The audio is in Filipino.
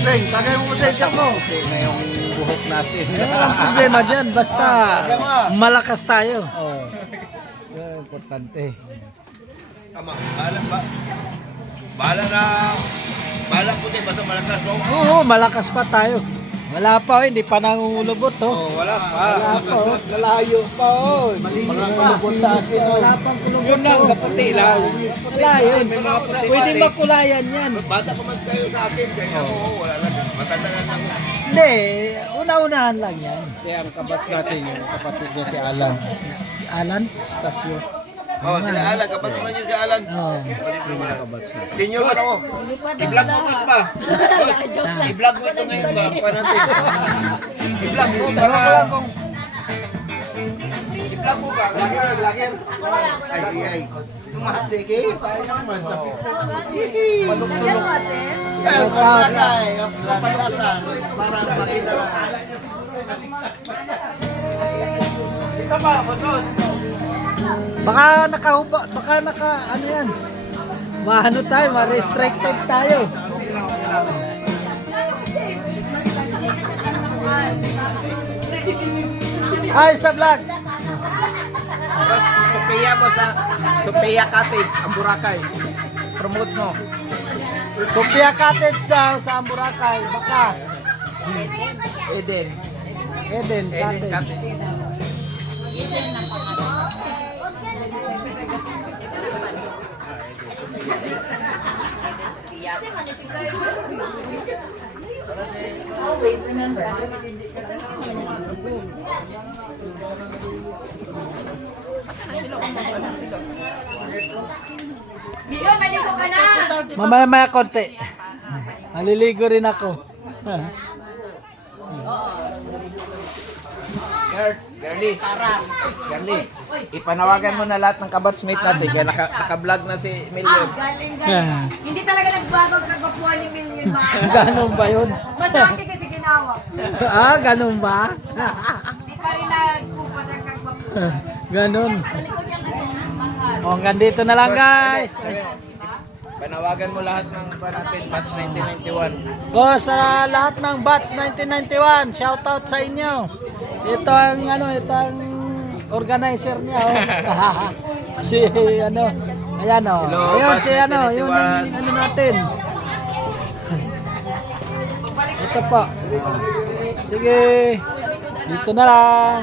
Sing, tagay mo sa isang mo. Puti na yung buhok natin. Ang problema dyan, basta malakas tayo. Oh. Importante. Tama, bahala ba? Bahala puti, basta malakas mo. Oo, malakas pa tayo. Wala pa, hindi pa nangungulubot, oh. Oh, wala pa. Wala pa, oh. Malayo pa, oh. Malinis pa. Wala pang kulubot. Yun lang, kapati lang. Wala yun. Pwede makulayan yan. Bata pa man kayo sa akin, kaya mo, wala lang. Matanda lang ako. Hindi, una-unahan lang yan. Kaya ang kabats natin yung kapatid niya si Alan. Si Alan? Stasyo. Oh, sila Alan, kapag suman yun si Alan. Oo. Yung mga kabats natin. Senior man ako. I-vlog mo, Chris ba? I-vlog mo ito ngayon ba? Pa natin. I-vlog mo, para kung... I-vlog mo ba? Lager. Ay. Tumahati kayo. Sayang man. Kaya pagkakay, kapalasan, para makita. Ito ba, Bosod? Baka ano yan. Maano tayo, ma-restricted tayo. Ay, sa vlog. Sophia mo sa Sophia Cottage, ang Boracay. Promote mo. Sophia Cottage daw sa Boracay. Baka. Eden Eden Cottage. Cottage. Always remember. Milyon, maligo ka na! Mamaya konti. Maliligo rin ako. Girlie, ipanawagan mo na lahat ng kabatsmate natin. Kaya naka-vlog na si Million. Galing. Hindi talaga nagbago ang kagapuan ni Milyon ba? Ganun ba yun? Masakit kasi ginawa. Ganun ba? Hindi pa rin nagkupas ang kagapuan. Ganun. Talikod yan mahal. O, hanggang dito na lang guys. Panawagan mo lahat ng natin, batch 1991. Ko sa lahat ng batch 1991, shoutout sa inyo. Ito ang organizer niya, oh. Si ano, ayan oh. Hello, Ayun batch si ano, yun 1991. ang ano natin. Ito po. Sige. Dito na lang.